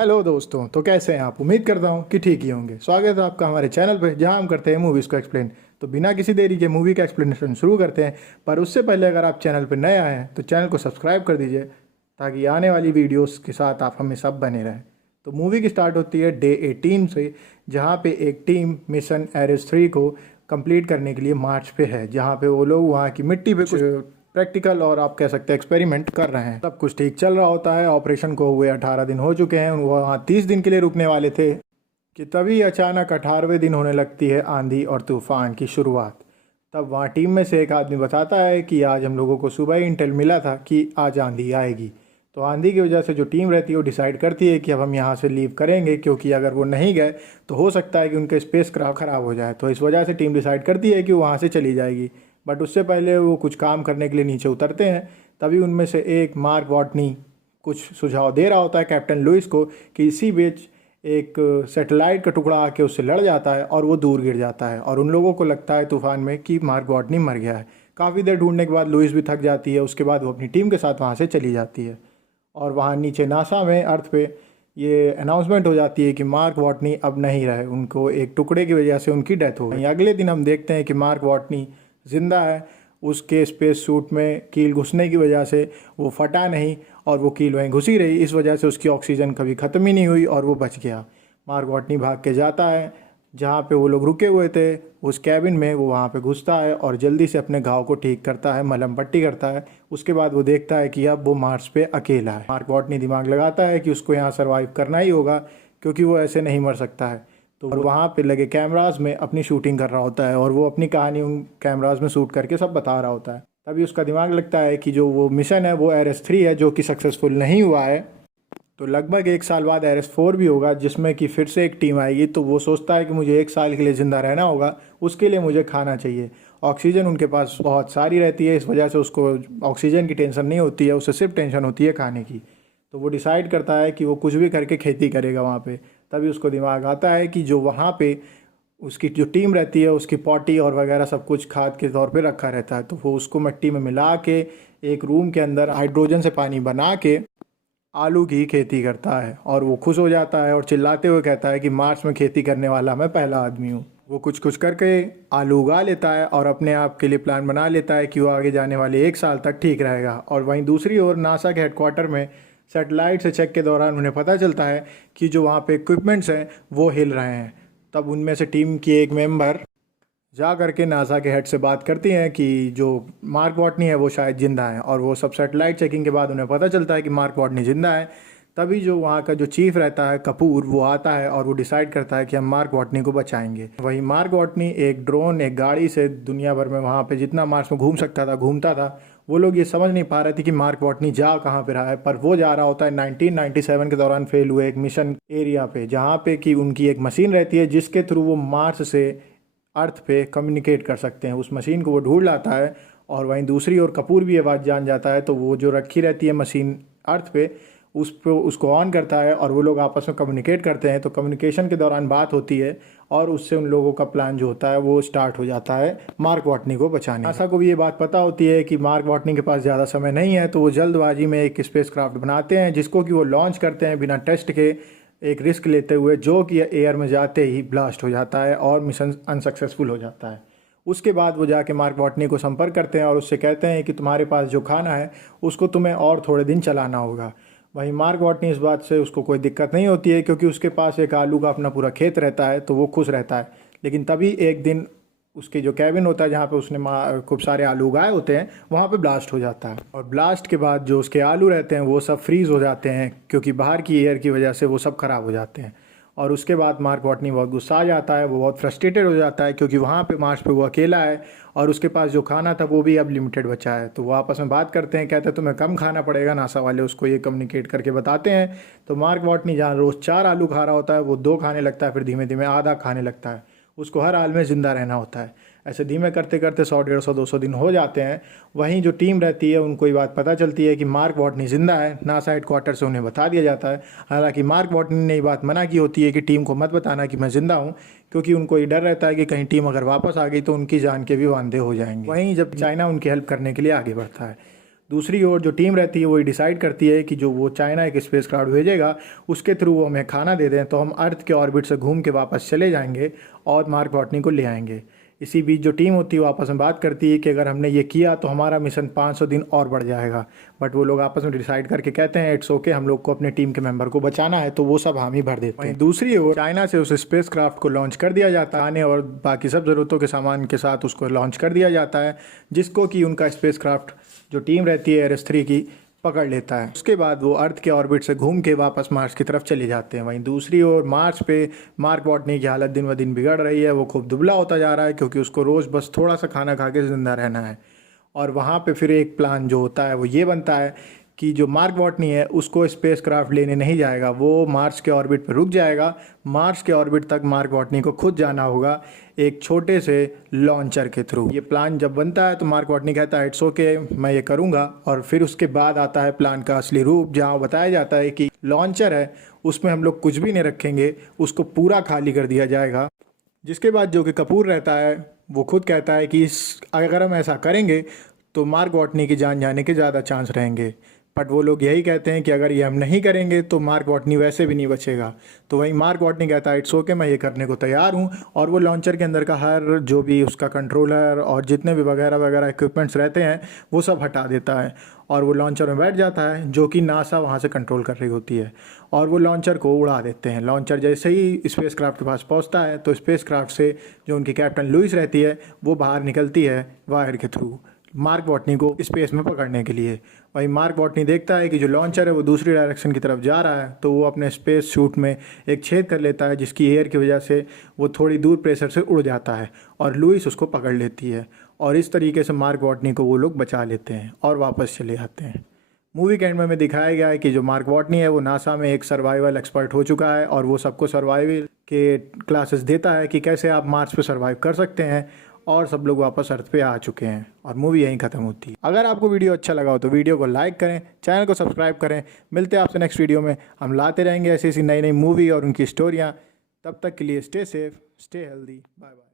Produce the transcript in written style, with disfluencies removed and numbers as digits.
Hello दोस्तों, तो कैसे हैं आप? उम्मीद करता हूँ कि ठीक ही होंगे। स्वागत है आपका हमारे चैनल पे, जहां हम करते हैं मूवीज़ को एक्सप्लेन। तो बिना किसी देरी के मूवी का एक्सप्लेनेशन शुरू करते हैं। पर उससे पहले अगर आप चैनल पर नए आए हैं तो चैनल को सब्सक्राइब कर दीजिए, ताकि आने वाली वीडियोस के साथ आप हमेशा बने रहें। तो मूवी की स्टार्ट होती है डे 18 से, जहाँ पे एक टीम मिशन एरेस 3 को कंप्लीट करने के लिए मार्च पे है, जहाँ पे वो लोग वहाँ की मिट्टी पे कुछ प्रैक्टिकल और आप कह सकते हैं एक्सपेरिमेंट कर रहे हैं। सब कुछ ठीक चल रहा होता है। ऑपरेशन को हुए 18 दिन हो चुके हैं, वो वहाँ 30 दिन के लिए रुकने वाले थे कि तभी अचानक 18वें दिन होने लगती है आंधी और तूफान की शुरुआत। तब वहाँ टीम में से एक आदमी बताता है कि आज हम लोगों को सुबह ही इंटेल मिला था कि आज आंधी आएगी। तो आंधी की वजह से जो टीम रहती है वो डिसाइड करती है कि अब हम यहाँ से लीव करेंगे, क्योंकि अगर वो नहीं गए तो हो सकता है कि उनके स्पेस क्राफ्ट ख़राब हो जाए। तो इस वजह से टीम डिसाइड करती है कि वो वहाँ से चली जाएगी। बट उससे पहले वो कुछ काम करने के लिए नीचे उतरते हैं। तभी उनमें से एक मार्क वॉटनी कुछ सुझाव दे रहा होता है कैप्टन लुइस को कि इसी बीच एक सैटेलाइट का टुकड़ा आके उससे लड़ जाता है और वो दूर गिर जाता है, और उन लोगों को लगता है तूफान में कि मार्क वॉटनी मर गया है। काफ़ी देर ढूंढने के बाद लुइस भी थक जाती है। उसके बाद वो अपनी टीम के साथ वहाँ से चली जाती है, और वहाँ नीचे नासा में अर्थ पे ये अनाउंसमेंट हो जाती है कि मार्क वॉटनी अब नहीं रहे। उनको एक टुकड़े की वजह से उनकी डेथ हो गई। अगले दिन हम देखते हैं कि मार्क वॉटनी ज़िंदा है। उसके स्पेस सूट में कील घुसने की वजह से वो फटा नहीं, और वो कील वहीं घुसी रही। इस वजह से उसकी ऑक्सीजन कभी ख़त्म ही नहीं हुई और वो बच गया। मार्क वॉटनी भाग के जाता है जहाँ पे वो लोग रुके हुए थे, उस कैबिन में। वो वहाँ पे घुसता है और जल्दी से अपने घाव को ठीक करता है, मलहम पट्टी करता है। उसके बाद वो देखता है कि अब वो मार्स पे अकेला है। मार्क वॉटनी दिमाग लगाता है कि उसको यहाँ सर्वाइव करना ही होगा, क्योंकि वो ऐसे नहीं मर सकता है। तो वो वहाँ पे लगे कैमरास में अपनी शूटिंग कर रहा होता है, और वो अपनी कहानी उन कैमरास में शूट करके सब बता रहा होता है। तभी उसका दिमाग लगता है कि जो वो मिशन है वो एरेस 3 है, जो कि सक्सेसफुल नहीं हुआ है। तो लगभग 1 साल बाद एरेस 4 भी होगा, जिसमें कि फिर से एक टीम आएगी। तो वो सोचता है कि मुझे 1 साल के लिए ज़िंदा रहना होगा, उसके लिए मुझे खाना चाहिए। ऑक्सीजन उनके पास बहुत सारी रहती है, इस वजह से उसको ऑक्सीजन की टेंशन नहीं होती है, उसे सिर्फ टेंशन होती है खाने की। तो वो डिसाइड करता है कि वो कुछ भी करके खेती करेगा वहाँ पे। तभी उसको दिमाग आता है कि जो वहाँ पे उसकी जो टीम रहती है, उसकी पॉटी और वगैरह सब कुछ खाद के तौर पे रखा रहता है। तो वो उसको मिट्टी में मिला के एक रूम के अंदर हाइड्रोजन से पानी बना के आलू की खेती करता है, और वो खुश हो जाता है और चिल्लाते हुए कहता है कि मार्स में खेती करने वाला मैं पहला आदमी हूँ। वो कुछ कुछ करके आलू उगा लेता है और अपने आप के लिए प्लान बना लेता है कि वो आगे जाने वाले 1 साल तक ठीक रहेगा। और वहीं दूसरी ओर नासा के हेडक्वार्टर में सेटेलाइट से चेक के दौरान उन्हें पता चलता है कि जो वहाँ पे इक्विपमेंट्स हैं वो हिल रहे हैं। तब उनमें से टीम की एक मेंबर जा करके नासा के हेड से बात करती हैं कि जो मार्क वॉटनी है वो शायद ज़िंदा है, और वो सब सेटेलाइट चेकिंग के बाद उन्हें पता चलता है कि मार्क वॉटनी ज़िंदा है। तभी जो वहाँ का जो चीफ रहता है कपूर, वो आता है और वो डिसाइड करता है कि हम मार्क वॉटनी को बचाएंगे। वही मार्क वॉटनी एक ड्रोन, एक गाड़ी से दुनिया भर में वहाँ पे जितना मार्स में घूम सकता था घूमता था। वो लोग ये समझ नहीं पा रहे थे कि मार्क वॉटनी जा कहाँ पे रहा है, पर वो जा रहा होता है 1997 के दौरान फेल हुए एक मिशन एरिया पे, जहाँ पे कि उनकी एक मशीन रहती है जिसके थ्रू वो मार्स से अर्थ पे कम्युनिकेट कर सकते हैं। उस मशीन को वो ढूंढ लाता है, और वहीं दूसरी ओर कपूर भी ये बात जान जाता है। तो वो जो रखी रहती है मशीन अर्थ पे, उसको ऑन करता है, और वो लोग आपस में कम्युनिकेट करते हैं। तो कम्युनिकेशन के दौरान बात होती है, और उससे उन लोगों का प्लान जो होता है वो स्टार्ट हो जाता है मार्क वॉटनी को बचाने। नासा को भी ये बात पता होती है कि मार्क वॉटनी के पास ज़्यादा समय नहीं है, तो वो जल्दबाजी में एक स्पेसक्राफ्ट बनाते हैं, जिसको कि वो लॉन्च करते हैं बिना टेस्ट के, एक रिस्क लेते हुए, जो कि एयर में जाते ही ब्लास्ट हो जाता है और मिशन अनसक्सेसफुल हो जाता है। उसके बाद वो जाके मार्क वॉटनी को संपर्क करते हैं और उससे कहते हैं कि तुम्हारे पास जो खाना है उसको तुम्हें और थोड़े दिन चलाना होगा। वहीं मार्क वॉटनी इस बात से उसको कोई दिक्कत नहीं होती है, क्योंकि उसके पास एक आलू का अपना पूरा खेत रहता है, तो वो खुश रहता है। लेकिन तभी एक दिन उसके जो कैबिन होता है, जहाँ पे उसने खूब सारे आलू उगाए होते हैं, वहाँ पे ब्लास्ट हो जाता है। और ब्लास्ट के बाद जो उसके आलू रहते हैं वो सब फ्रीज़ हो जाते हैं, क्योंकि बाहर की एयर की वजह से वो सब ख़राब हो जाते हैं। और उसके बाद मार्क वॉटनी बहुत गुस्सा आ जाता है, वो बहुत फ्रस्ट्रेटेड हो जाता है, क्योंकि वहाँ पे मार्स पे वो अकेला है, और उसके पास जो खाना था वो भी अब लिमिटेड बचा है। तो वो आपस में बात करते हैं, कहते हैं तुम्हें कम खाना पड़ेगा। नासा वाले उसको ये कम्युनिकेट करके बताते हैं। तो मार्क वॉटनी जहाँ रोज़ 4 आलू खा रहा होता है, वो 2 खाने लगता है, फिर धीमे धीमे आधा खाने लगता है। उसको हर हाल में ज़िंदा रहना होता है। ऐसे धीमे करते करते 100, 150, 200 दिन हो जाते हैं। वहीं जो टीम रहती है उनको ये बात पता चलती है कि मार्क वॉटनी ज़िंदा है। नासा हेडक्वार्टर से उन्हें बता दिया जाता है। हालांकि मार्क वॉटनी ने ये बात मना की होती है कि टीम को मत बताना कि मैं ज़िंदा हूँ, क्योंकि उनको ये डर रहता है कि कहीं टीम अगर वापस आ गई तो उनकी जान के भी वांदे हो जाएंगे। वहीं जब चाइना उनकी हेल्प करने के लिए आगे बढ़ता है, दूसरी ओर जो टीम रहती है वही डिसाइड करती है कि जो वो चाइना एक स्पेस क्राफ्ट भेजेगा उसके थ्रू वो हमें खाना दे दें, तो हम अर्थ के ऑर्बिट से घूम के वापस चले जाएंगे और मार्क वॉटनी को ले आएंगे। इसी बीच जो टीम होती है वो आपस में बात करती है कि अगर हमने ये किया तो हमारा मिशन 500 दिन और बढ़ जाएगा। बट वो लोग आपस में डिसाइड करके कहते हैं इट्स ओके, हम लोग को अपने टीम के मेंबर को बचाना है, तो वो सब हम ही भर देते हैं। दूसरी ओर चाइना से उस स्पेस क्राफ्ट को लॉन्च कर दिया जाता है, आने और बाकी सब ज़रूरतों के सामान के साथ उसको लॉन्च कर दिया जाता है, जिसको कि उनका स्पेस क्राफ्ट जो टीम रहती है एरस-3 की पकड़ लेता है। उसके बाद वो अर्थ के ऑर्बिट से घूम के वापस मार्स की तरफ चले जाते हैं। वहीं दूसरी ओर मार्स पे मार्क वॉटनी की हालत दिन ब दिन बिगड़ रही है, वो खूब दुबला होता जा रहा है क्योंकि उसको रोज़ बस थोड़ा सा खाना खा के ज़िंदा रहना है। और वहाँ पे फिर एक प्लान जो होता है वो ये बनता है कि जो मार्क वॉटनी है उसको स्पेस क्राफ्ट लेने नहीं जाएगा, वो मार्स के ऑर्बिट पर रुक जाएगा। मार्स के ऑर्बिट तक मार्क वॉटनी को खुद जाना होगा एक छोटे से लॉन्चर के थ्रू। ये प्लान जब बनता है तो मार्क वॉटनी कहता है इट्स ओके, मैं ये करूँगा। और फिर उसके बाद आता है प्लान का असली रूप, जहाँ बताया जाता है कि लॉन्चर है उसमें हम लोग कुछ भी नहीं रखेंगे, उसको पूरा खाली कर दिया जाएगा। जिसके बाद जो कि कपूर रहता है वो खुद कहता है कि अगर हम ऐसा करेंगे तो मार्क वॉटनी की जान जाने के ज़्यादा चांस रहेंगे। बट वो लोग यही कहते हैं कि अगर ये हम नहीं करेंगे तो मार्क वॉटनी वैसे भी नहीं बचेगा। तो वहीं मार्क वॉटनी कहता है इट्स ओके, मैं ये करने को तैयार हूँ। और वो लॉन्चर के अंदर का हर जो भी उसका कंट्रोलर और जितने भी वगैरह वगैरह इक्विपमेंट्स रहते हैं वो सब हटा देता है और वो लॉन्चर में बैठ जाता है, जो कि नासा वहाँ से कंट्रोल कर रही होती है। और वो लॉन्चर को उड़ा देते हैं। लॉन्चर जैसे ही स्पेस क्राफ्ट के पास पहुँचता है तो स्पेस क्राफ्ट से जो उनकी कैप्टन लुइस रहती है वो बाहर निकलती है वायर के थ्रू मार्क वॉटनी को स्पेस में पकड़ने के लिए। वहीं मार्क वॉटनी देखता है कि जो लॉन्चर है वो दूसरी डायरेक्शन की तरफ जा रहा है, तो वो अपने स्पेस सूट में एक छेद कर लेता है, जिसकी एयर की वजह से वो थोड़ी दूर प्रेशर से उड़ जाता है और लुइस उसको पकड़ लेती है। और इस तरीके से मार्क वॉटनी को वो लोग बचा लेते हैं और वापस चले आते हैं। मूवी के एंड में दिखाया गया है कि जो मार्क वॉटनी है वो नासा में एक सर्वाइवल एक्सपर्ट हो चुका है और वो सबको सर्वाइवल के क्लासेस देता है कि कैसे आप मार्स पे सर्वाइव कर सकते हैं, और सब लोग वापस अर्थ पे आ चुके हैं और मूवी यहीं ख़त्म होती है। अगर आपको वीडियो अच्छा लगा हो तो वीडियो को लाइक करें, चैनल को सब्सक्राइब करें। मिलते हैं आपसे नेक्स्ट वीडियो में। हम लाते रहेंगे ऐसी ऐसी नई नई मूवी और उनकी स्टोरियाँ। तब तक के लिए stay safe, stay healthy, bye bye.